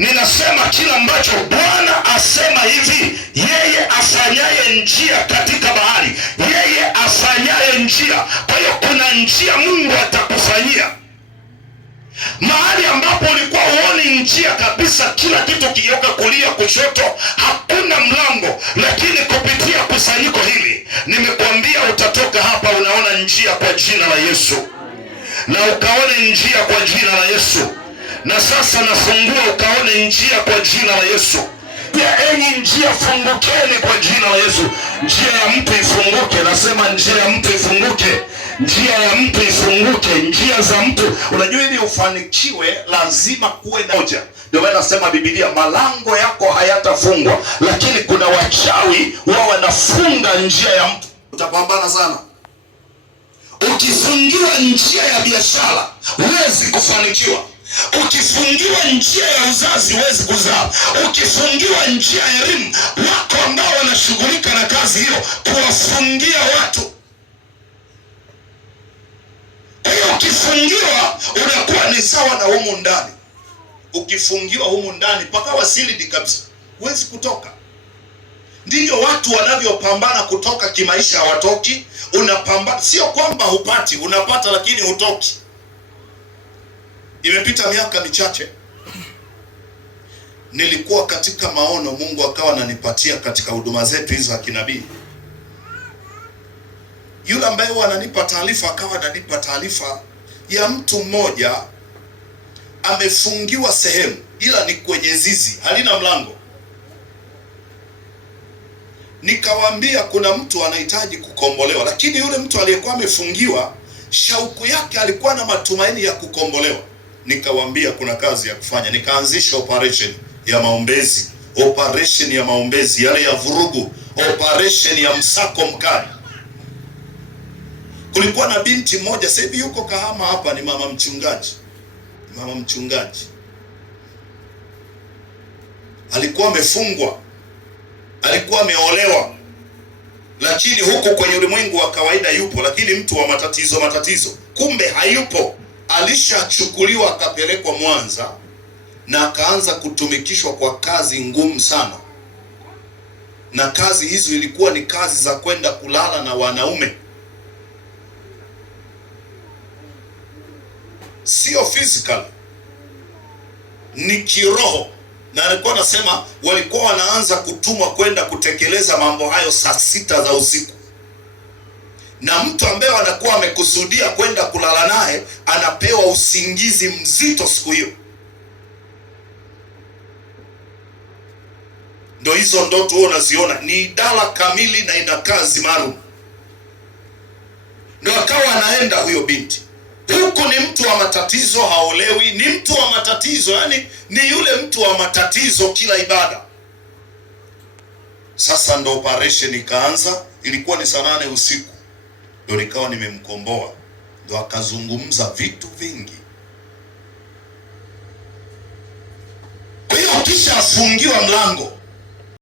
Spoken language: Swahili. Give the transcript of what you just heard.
Ninasema kila ambacho Bwana asema hivi, yeye afanyaye njia katika bahari, yeye afanyaye njia. Kwa hiyo kuna njia Mungu atakufanyia mahali ambapo ulikuwa uoni njia kabisa, kila kitu kigeuka kulia kushoto, hakuna mlango. Lakini kupitia kusanyiko hili nimekuambia utatoka hapa unaona njia kwa jina la Yesu, na ukaone njia kwa jina la Yesu. Na sasa nafungua ukaone njia kwa jina la Yesu. Ya enyi njia fungukeni kwa jina la Yesu. Njia ya mtu ifunguke, nasema njia ya mtu ifunguke, njia ya mtu ifunguke, njia za mtu. Unajua ili ufanikiwe lazima kuwe na moja. Ndio maana nasema Biblia, malango yako hayatafungwa, lakini kuna wachawi wao wanafunga njia ya mtu. Utapambana sana. Ukifungiwa njia ya biashara huwezi kufanikiwa. Ukifungiwa njia ya uzazi huwezi kuzaa. Ukifungiwa njia ya elimu, wako ambao wanashughulika na kazi hiyo kuwafungia watu. Kwa hiyo ukifungiwa unakuwa ni sawa na humu ndani. Ukifungiwa humu ndani mpaka wasilidi kabisa, huwezi kutoka. Ndiyo watu wanavyopambana kutoka kimaisha, hawatoki. Unapambana, sio kwamba hupati, unapata lakini hutoki. Imepita miaka michache, nilikuwa katika maono, Mungu akawa ananipatia katika huduma zetu hizo za kinabii. Yule ambaye ananipa taarifa akawa ananipa taarifa ya mtu mmoja amefungiwa sehemu, ila ni kwenye zizi, halina mlango. Nikawaambia kuna mtu anahitaji kukombolewa, lakini yule mtu aliyekuwa amefungiwa, shauku yake alikuwa na matumaini ya kukombolewa. Nikawaambia kuna kazi ya kufanya. Nikaanzisha operation ya maombezi, operation ya maombezi yale ya vurugu, operation ya msako mkali. Kulikuwa na binti moja, sasa hivi yuko Kahama hapa, ni mama mchungaji. Mama mchungaji alikuwa amefungwa, alikuwa ameolewa, lakini huko kwenye ulimwengu wa kawaida yupo, lakini mtu wa matatizo, kumbe hayupo. Alishachukuliwa akapelekwa Mwanza na akaanza kutumikishwa kwa kazi ngumu sana, na kazi hizo ilikuwa ni kazi za kwenda kulala na wanaume, sio physical, ni kiroho. Na alikuwa anasema walikuwa wanaanza kutumwa kwenda kutekeleza mambo hayo saa 6 za usiku, na mtu ambaye anakuwa amekusudia kwenda kulala naye anapewa usingizi mzito siku hiyo. Ndio hizo ndoto wewe unaziona, ni idara kamili na ina kazi maalum. Ndio akawa anaenda huyo binti. Huku ni mtu wa matatizo, haolewi, ni mtu wa matatizo, yani ni yule mtu wa matatizo kila ibada. Sasa ndo operation ikaanza, ilikuwa ni saa 8 usiku. Ndio nikawa nimemkomboa, ndio akazungumza vitu vingi. Kwa hiyo kisha afungiwa mlango,